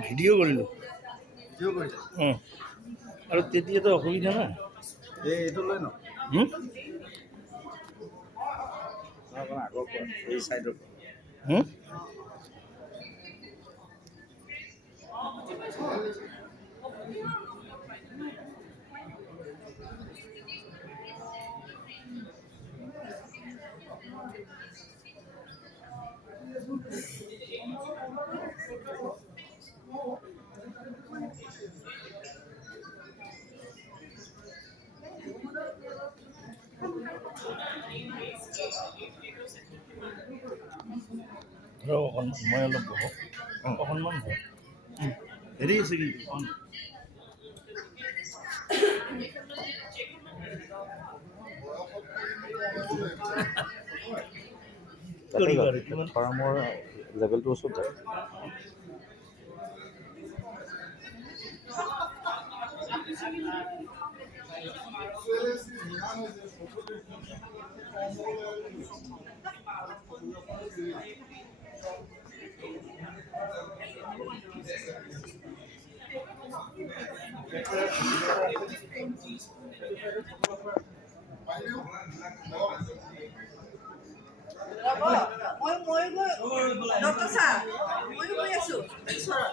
video' কৰিলোঁ আৰু তেতিয়াতো অসুবিধা না এইটো লৈ ন আগৰ পৰা এই চাইডৰ ধৰক অকণমান মই অলপ বহক অকণমান ধৰক হেৰি আছে কি ফাৰ্মৰ লেভেলটো ওচৰত যায় ডক্টৰ ছাৰ ময়ো গৈ আছোঁ ঈশ্বৰত